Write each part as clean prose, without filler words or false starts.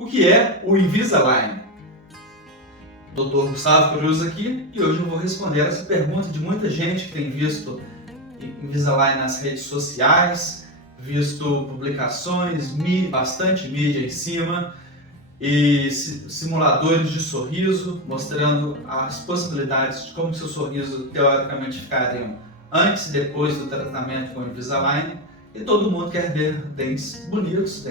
O que é o Invisalign? Dr. Gustavo Cruz aqui e hoje eu vou responder essa pergunta de muita gente que tem visto Invisalign nas redes sociais, visto publicações, bastante mídia em cima e simuladores de sorriso mostrando as possibilidades de como seu sorriso teoricamente ficariam antes e depois do tratamento com Invisalign, e todo mundo quer ver dentes bonitos,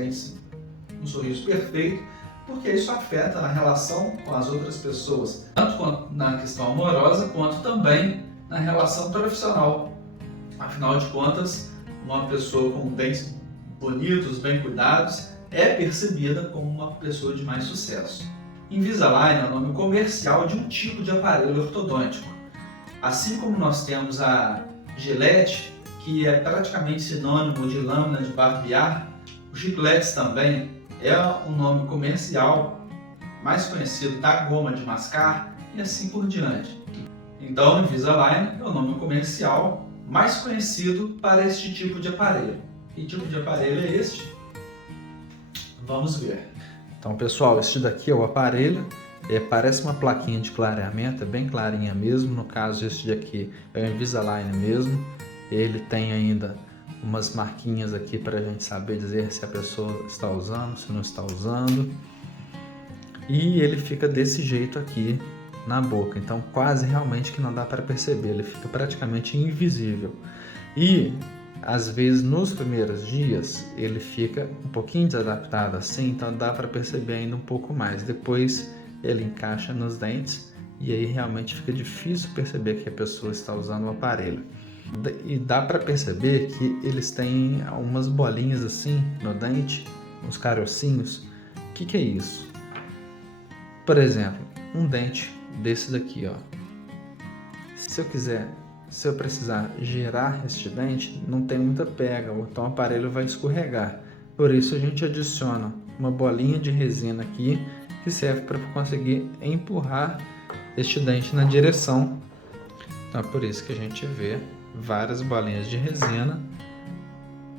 um sorriso perfeito, porque isso afeta na relação com as outras pessoas, tanto na questão amorosa quanto também na relação profissional. Afinal de contas, uma pessoa com dentes bonitos, bem cuidados, é percebida como uma pessoa de mais sucesso. Invisalign é o nome comercial de um tipo de aparelho ortodôntico. Assim como nós temos a Gillette, que é praticamente sinônimo de lâmina de barbear, o chicletes também é o nome comercial mais conhecido da goma de mascar e assim por diante. Então, Invisalign é o nome comercial mais conhecido para este tipo de aparelho. Que tipo de aparelho é este? Vamos ver. Então, pessoal, este daqui é o aparelho. Parece uma plaquinha de clareamento, é bem clarinha mesmo. No caso, este daqui é o Invisalign mesmo. Ele tem ainda umas marquinhas aqui para a gente saber dizer se a pessoa está usando, se não está usando. E ele fica desse jeito aqui na boca, então quase realmente que não dá para perceber, ele fica praticamente invisível. E às vezes nos primeiros dias ele fica um pouquinho desadaptado assim, então dá para perceber ainda um pouco mais. Depois ele encaixa nos dentes e aí realmente fica difícil perceber que a pessoa está usando o aparelho. E dá para perceber que eles têm umas bolinhas assim no dente, uns carocinhos. O que é isso? Por exemplo, um dente desse daqui, ó. Se eu precisar girar este dente, não tem muita pega, então o aparelho vai escorregar. Por isso a gente adiciona uma bolinha de resina aqui que serve para conseguir empurrar este dente na direção. Então é por isso que a gente vê várias bolinhas de resina.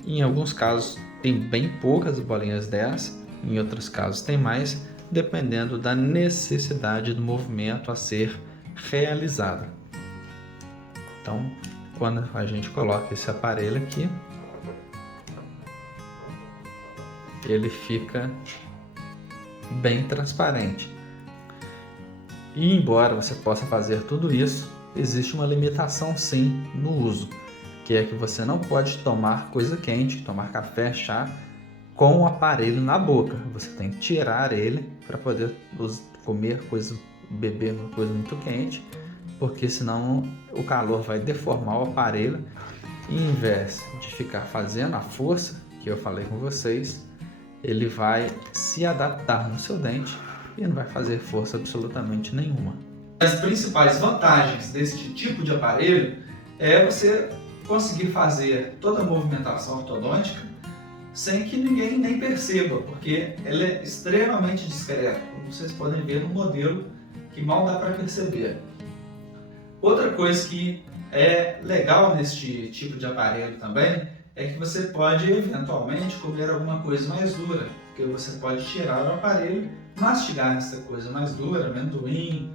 Em alguns casos tem bem poucas bolinhas dessas, em outros casos tem mais, dependendo da necessidade do movimento a ser realizado. Então, quando a gente coloca esse aparelho aqui, ele fica bem transparente. E embora você possa fazer tudo isso, existe uma limitação sim no uso, que é que você não pode tomar coisa quente, tomar café, chá, com o aparelho na boca. Você tem que tirar ele para poder comer coisa, beber uma coisa muito quente, porque senão o calor vai deformar o aparelho e em vez de ficar fazendo a força que eu falei com vocês, ele vai se adaptar no seu dente e não vai fazer força absolutamente nenhuma. As principais vantagens deste tipo de aparelho é você conseguir fazer toda a movimentação ortodôntica sem que ninguém nem perceba, porque ele é extremamente discreto, como vocês podem ver no modelo, que mal dá para perceber. Outra coisa que é legal neste tipo de aparelho também é que você pode eventualmente comer alguma coisa mais dura, porque você pode tirar o aparelho, mastigar essa coisa mais dura, amendoim,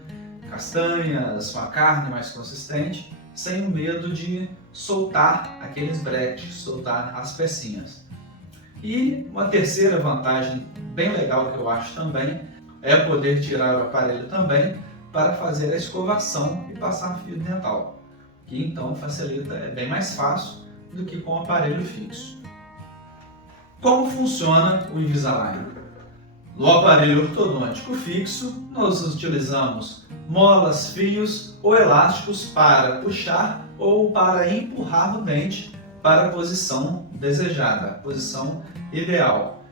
castanhas, uma carne mais consistente, sem o medo de soltar aqueles breques, soltar as pecinhas. E uma terceira vantagem bem legal que eu acho também é poder tirar o aparelho também para fazer a escovação e passar fio dental, que então facilita, é bem mais fácil do que com o aparelho fixo. Como funciona o Invisalign? No aparelho ortodôntico fixo, nós utilizamos molas, fios ou elásticos para puxar ou para empurrar o dente para a posição desejada, a posição ideal.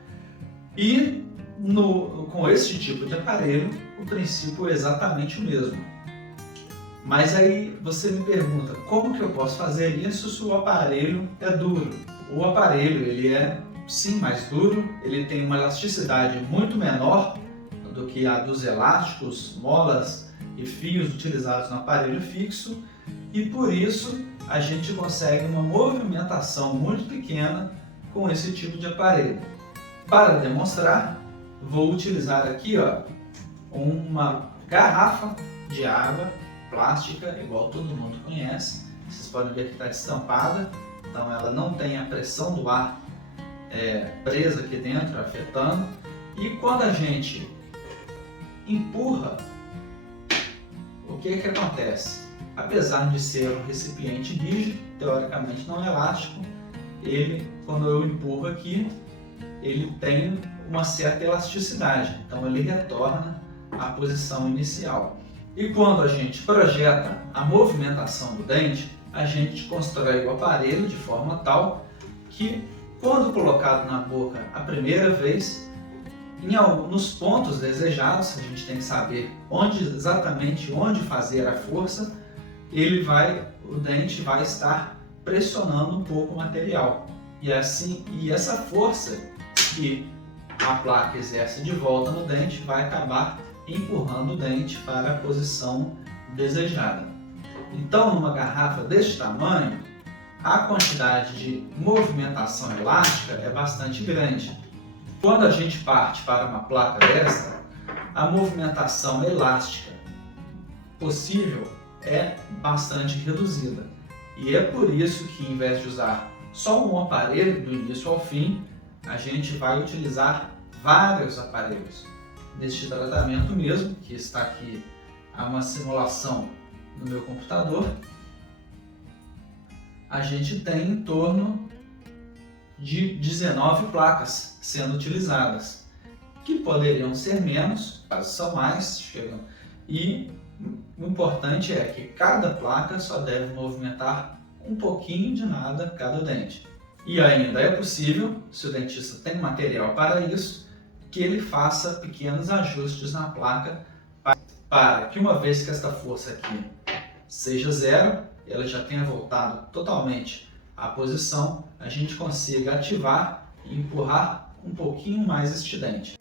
E com este tipo de aparelho, o princípio é exatamente o mesmo. Mas aí você me pergunta, como que eu posso fazer isso se o aparelho é duro? O aparelho ele é sim mais duro, ele tem uma elasticidade muito menor do que a dos elásticos, molas e fios utilizados no aparelho fixo, e por isso a gente consegue uma movimentação muito pequena com esse tipo de aparelho. Para demonstrar, vou utilizar aqui, ó, uma garrafa de água plástica, igual todo mundo conhece. Vocês podem ver que está estampada, então ela não tem a pressão do ar presa aqui dentro, afetando. E quando a gente empurra, o que acontece? Apesar de ser um recipiente rígido, teoricamente não elástico, ele, quando eu empurro aqui, ele tem uma certa elasticidade, então ele retorna à posição inicial. E quando a gente projeta a movimentação do dente, a gente constrói o aparelho de forma tal que, quando colocado na boca a primeira vez, nos pontos desejados, a gente tem que saber exatamente onde fazer a força, o dente vai estar pressionando um pouco o material. E essa força que a placa exerce de volta no dente vai acabar empurrando o dente para a posição desejada. Então, numa garrafa deste tamanho, a quantidade de movimentação elástica é bastante grande. Quando a gente parte para uma placa desta, a movimentação elástica possível é bastante reduzida. E é por isso que, em vez de usar só um aparelho do início ao fim, a gente vai utilizar vários aparelhos. Neste tratamento mesmo, que está aqui uma simulação no meu computador, a gente tem em torno de 19 placas sendo utilizadas, que poderiam ser menos, caso são mais, e o importante é que cada placa só deve movimentar um pouquinho de nada cada dente. E ainda é possível, se o dentista tem material para isso, que ele faça pequenos ajustes na placa para que, uma vez que esta força aqui seja zero, ela já tenha voltado totalmente à posição, a gente consiga ativar e empurrar um pouquinho mais este dente.